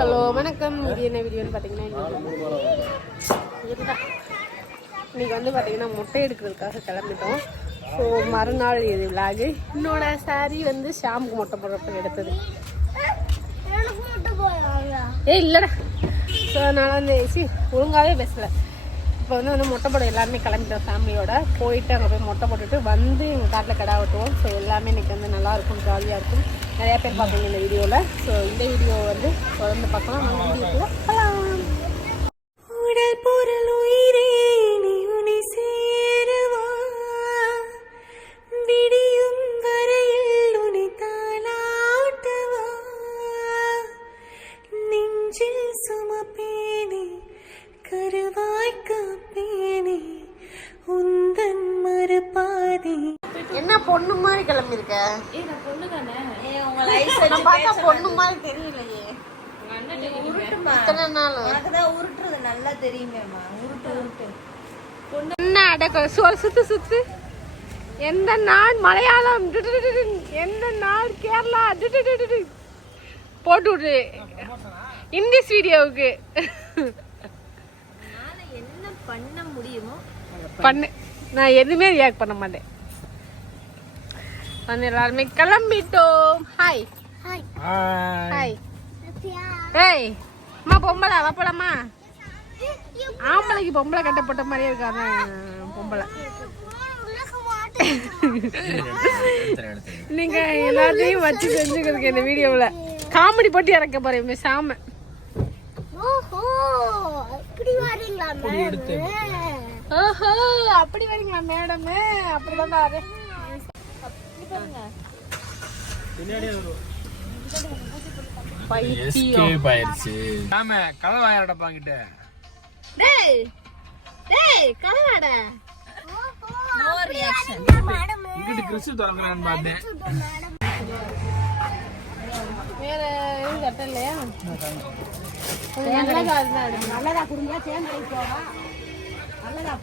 Hello வணக்கம். இது என்ன வீடியோன்னு பார்த்தீங்கன்னா இன்னைக்கு இன்னைக்கு வந்து பார்த்தீங்கன்னா முட்டை எடுக்கிறதுக்காக கிளம்பிட்டோம். ஸோ மறுநாள் இது விலாகு என்னோட saree வந்து ஷாம்புக்கு முட்டை போடுறப்ப எடுத்தது. ஏ இல்லைடா. ஸோ அதனால் வந்து சி ஒழுங்காகவே பேசலை. இப்போ வந்து வந்து மொட்டை போட எல்லாருமே கிளம்பிட்டோம் ஃபேமிலியோட போயிட்டு அங்கே போய் மொட்டை போட்டுட்டு வந்து எங்கள் காட்டில் கடா வெட்டுவோம். ஸோ எல்லாமே இன்னைக்கு வந்து நல்லாயிருக்கும் ஜாலியாக இருக்கும். நிறையா பேர் பார்ப்பீங்க இந்த வீடியோவில் ஸோ இந்த வீடியோ வந்து தொடர்ந்து பார்க்கலாம். நம்ம வீடியோக்குள்ள போகலாம். உடல் பொருள் இத்தனை நாள்? உனக்குதான் உருட்டுறது நல்லா தெரியுமேம்மா. உருட்டு உருட்டு. என்ன அடக்க சொல் சுத்து சுத்து. எந்த நாள் மலையாளம். எந்த நாள் கேரளா. போட்டு விடு. இந்திஸ் வீடியோவுக்கு. என்ன பண்ண முடியுமோ? பண்ணு. நான் எதுவுமே ரியாக்ட் பண்ண மாட்டேன். வந்து எல்லாருமே கிளம்பிட்டோம். ஹாய் ஹாய் ஹாய் ஏய் அம்மா பொம்பளை வா போலாமா? ஆம்பளைக்கு பொம்பளை கட்டப்பட்ட மாதிரியே இருக்காது பொம்பளை. நீங்க எல்லாத்தையும் வச்சு செஞ்சுக்கிறதுக்கு இந்த வீடியோவில் காமெடி போட்டு இறக்க போறேன் பேசாம ஓஹோ அப்படி வரீங்களா மேடம் அப்படிதான் பாரு. எஸ்கேப் ஆயிருச்சு ஆமா கதை வாயாடப்பா கிட்ட. டேய் டேய் கலவாட நோ ரியாக்ஷன் இங்கிட்டு திறக்கிறான்னு பார்த்தேன். வேற இல்லையா கொஞ்சம் நல்லதா இருந்தா. நல்லதா குடுங்க போவா நல்லதா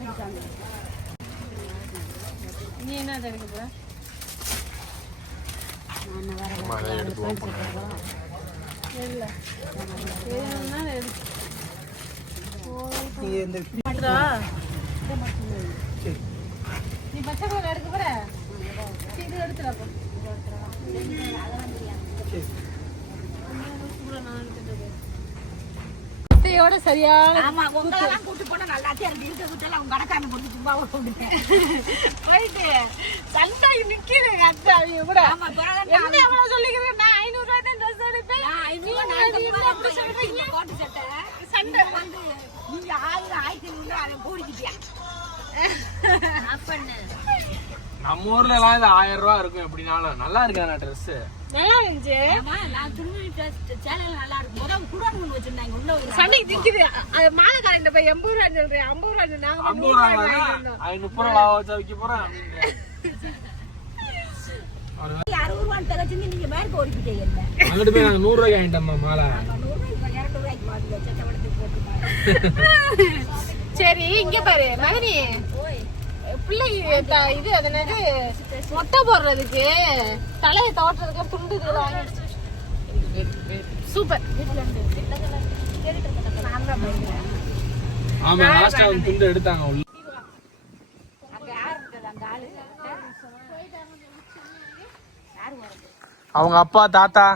நீ என்ன எடுக்க போற? அதை எடுத்துவோம் இல்ல வேணும்னா எடு. நீ பச்சை கலர் எடுக்க போற இது எடுத்துடா அப்போ. முட்டையோட சரியான ஆமா உங்களெல்லாம் கூட்டு போனா நல்லா இருக்க குட்டெல்லாம் உங்க கடைக்காரன் போட்டு சும்மா விட்டுட்டேன் போயிட்டு சண்டை நிக்கிறேன் அத்தை அவங்க கூட ஆமா என்ன நம்ம ஊர்ல எல்லாம் இது ஆயிரம் ரூபா இருக்கும் எப்படினாலும். நல்லா இருக்கா ட்ரெஸ் நல்லா இருந்துச்சு. ஆமா நான் திரும்பி சேனல் நல்லா இருக்கும். முதல்ல குடோன் வச்சிருந்தாங்க உள்ள ஒரு சண்டைக்கு நிக்குது அது மாலை காலையில போய் எண்பது ரூபா சொல்றேன் ஐம்பது ரூபா சொன்னாங்க ஐம்பது ரூபா முப்பது ரூபா வச்சா வைக்க போறேன். அறுபது ரூபான்னு தகச்சுன்னு நீங்க மேற்கு ஓடிக்கிட்டே இல்லை அங்கிட்டு போய் நாங்க நூறு ரூபாய்க்கு வாங்கிட்டோம்மா மாலை. நூறு இப்போ இரநூறு ரூபாய்க்கு மாட்டல சட்டவடத்துக்கு போட்டு சரி இங்க பாரு மகனி. பிள்ளைக்கு த- இது அது என்னது? மொட்டை போடுறதுக்கு தலையை தோட்டுறதுக்கு துண்டு. சூப்பர். ஆமா லாஸ்டா ஒரு துண்டு எடுத்தாங்க உள்ள. அவங்க அப்பா தாத்தா.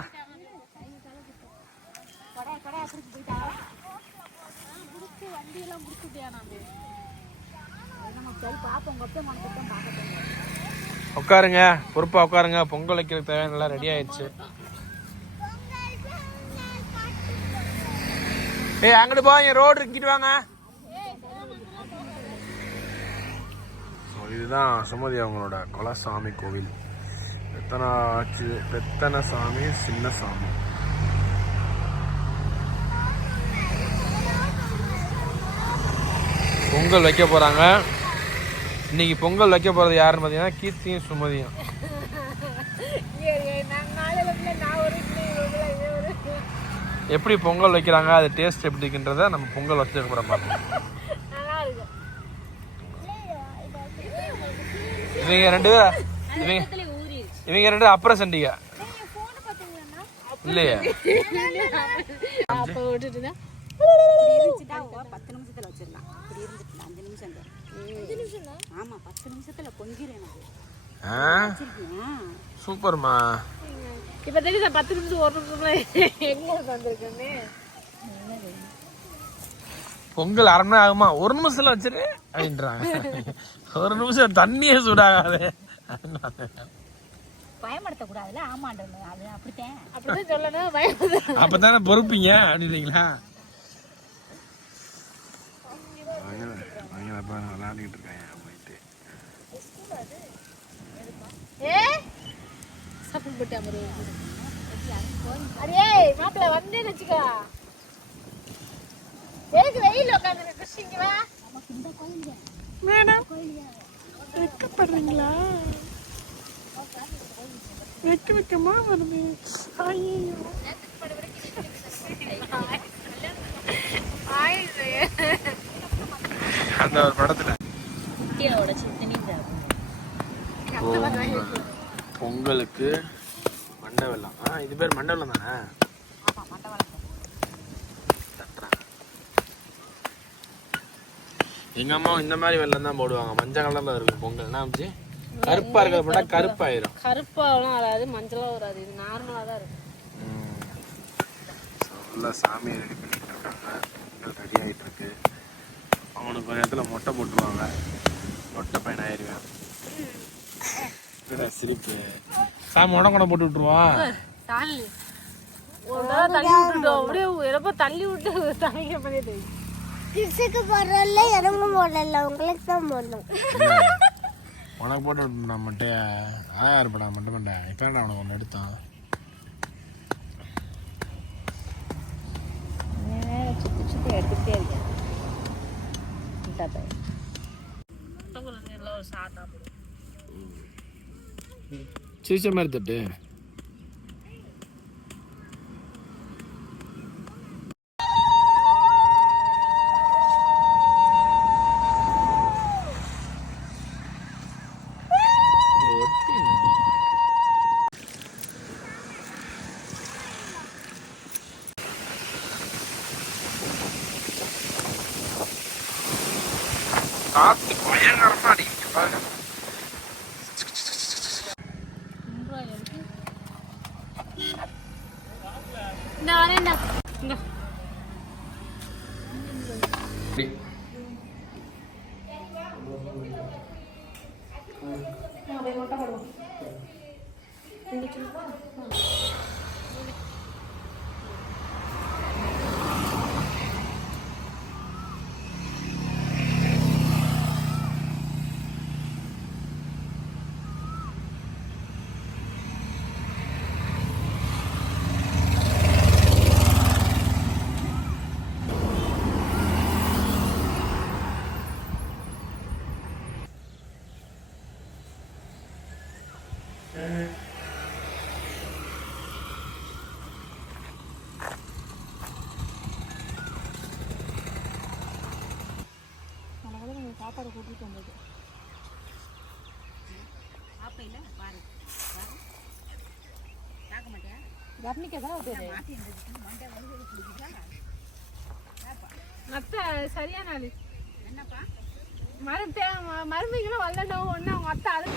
உட்காருங்க. பொறுப்பா உட்காருங்க. பொங்கல் வைக்கிறதுக்கு தேவையான எல்லாம் ரெடி ஆயிடுச்சு. ஏய் அங்கிட்டு போ. என் ரோடு இங்கிட்டு வாங்க. இதுதான் சுமதி அவங்களோட குலசாமி கோவில். பெத்தன ஆச்சு. பெத்தன சாமி சின்ன சாமி பொங்கல் வைக்க போறாங்க. இன்னைக்கு பொங்கல் வைக்க போறது யாருன்னு பார்த்தீங்கன்னா கீர்த்தியும் சுமதியும். எப்படி பொங்கல் வைக்கிறாங்க அது டேஸ்ட் எப்படி இருக்குன்றத நம்ம பொங்கல் வச்சு கூட பார்ப்போம் இவங்க ரெண்டு இவங்க இவங்க ரெண்டு அப்புறம் சண்டிகை. இல்லையா? பத்து நிமிஷத்துல வச்சிடலாம் தான். ஆமா பத்து நிமிஷத்துல ஆ? வச்சிருக்கியா? இப்ப சூப்பர்மா தெரியுதா பத்து நிமிஷம் ஒரு எங்க வந்திருக்குன்னு? பொங்கல் அரை மணி நேரம் ஆகுமா? ஒரு நிமிஷத்துல வச்சிரு அப்படின்றாங்க. ஒரு நிமிஷம் தண்ணியே சூடாகாது. பயன்படுத்த கூடாதுல ஆமாண்டல அது அப்படித்தான். அப்படிதான் சொல்லணும் பயம் அப்பதானே பொறுப்பீங்க அப்படின்றீங்களா? விளையாடிட்டு இருக்காங்க போயிட்டு ஏ சப்பு போட்டு அமரு அடே மாப்பிள்ள வந்தேன்னு வச்சுக்கோ. எதுக்கு வெயில் உட்காந்து கிருஷ்ணிங்க வா. மேடம் வெக்கப்படுறீங்களா? வெக்க வெக்கமா வருது. ஐயோ அந்த ஒரு படத்துல? பொங்கலுக்கு மண்டை வெள்ளம் ஆ இது பேர் மண்டை வெள்ளம் தானே. எங்க அம்மா இந்த மாதிரி வெள்ளம் தான் போடுவாங்க. மஞ்சள் கலர்ல இருக்கும் பொங்கல். என்ன ஆச்சு கருப்பா இருக்கிறத போட்டா கருப்பாயிரும். கருப்பாவும் வராது மஞ்சளும் வராது. இது நார்மலா தான் இருக்கும். ஃபுல்லாக சாமியை ரெடி பண்ணிட்டு இருக்காங்க. பொங்கல் ரெடி ஆகிட்டு இருக்கு. அவனுக்கு ஒரு இடத்துல மொட்டை போட்டுருவாங்க. மொட்டை பையன் ஆயிடுவேன். சிரிப்பு. சாமி உடம்பு போட்டு விட்டுருவான் ஒரு தடவை தள்ளி விட்டுட்டோம். அப்படியே ரொம்ப தள்ளி விட்டு தனிக்க பண்ணிட்டு. கிட்ஸுக்கு போடுறதில்ல எனக்கு போடல உங்களுக்கு தான் போடணும். உனக்கு போட்டு விட்டு நான் மட்டும் அழகா இருப்படா மட்டும் மாட்டேன் இப்போ உனக்கு ஒன்று எடுத்தான் சுத்தி சுத்தி எடுத்துக்கிட்டே இருக்கேன் சிரிச்ச மாதிரி தட்டு. காத்து பயங்கரமா அடிக்குது. இந்த வரேன்டா இந்த பாப்பையில பாரு பாரு. பார்க்க மாட்டியா அத்தை சரியான ஆளு என்னப்பா மருந்தே மருந்துங்களும் வரலனும் ஒன்று அவங்க அத்தை அது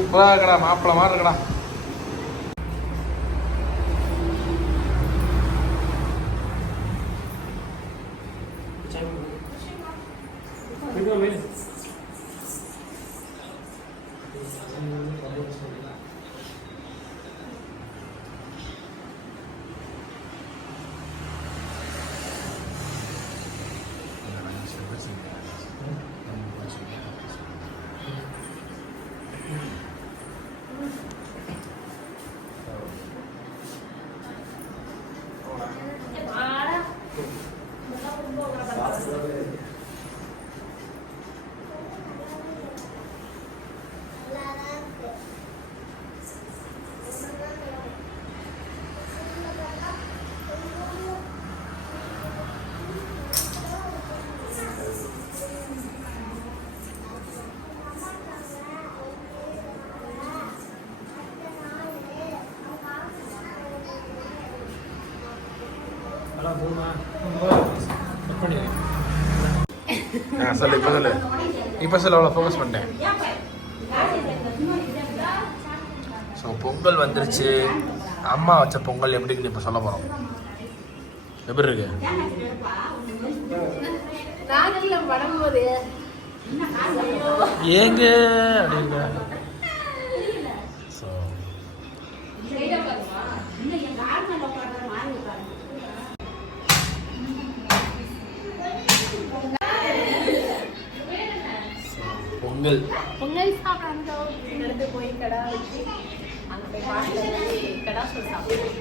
சூப்பராக இருக்கடா மாப்பிள்ள மாதிரி இருக்கடா ஆ சொல்லு இப்போ சொல்லு. இப்போ சொல்லு அவ்வளோ ஃபோக்கஸ் பண்ணிட்டேன். ஸோ பொங்கல் வந்துருச்சு. அம்மா வச்ச பொங்கல் எப்படின்னு இப்போ சொல்ல போகிறோம் எப்படி இருக்கு? ஏங்க அப்படிங்க ஸோ பொங்கல். பொங்கல் சாப்பிடாம போய் கடா வச்சு அங்கே போய் பாட்டில் கடா சாப்பிடுவோம்.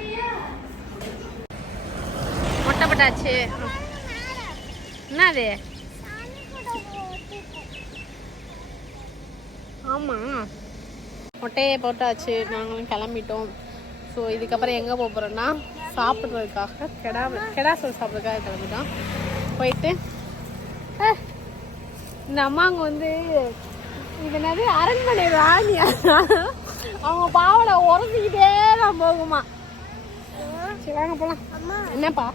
மொட்டை போட்டாச்சு என்னது ஆமாம் மொட்டையை போட்டாச்சு. நாங்களும் கிளம்பிட்டோம். ஸோ இதுக்கப்புறம் எங்கே போக போகிறோன்னா சாப்பிட்றதுக்காக கெடா கெடா சோறு சாப்பிட்றதுக்காக கிளம்பிட்டோம். போயிட்டு இந்த இந்த அம்மாங்க வந்து இது என்னது? அரண்மனை ராணியா அவங்க பாவடை உரசிக்கிட்டே தான் போகுமா? சரி வாங்க போகலாம் என்னப்பா?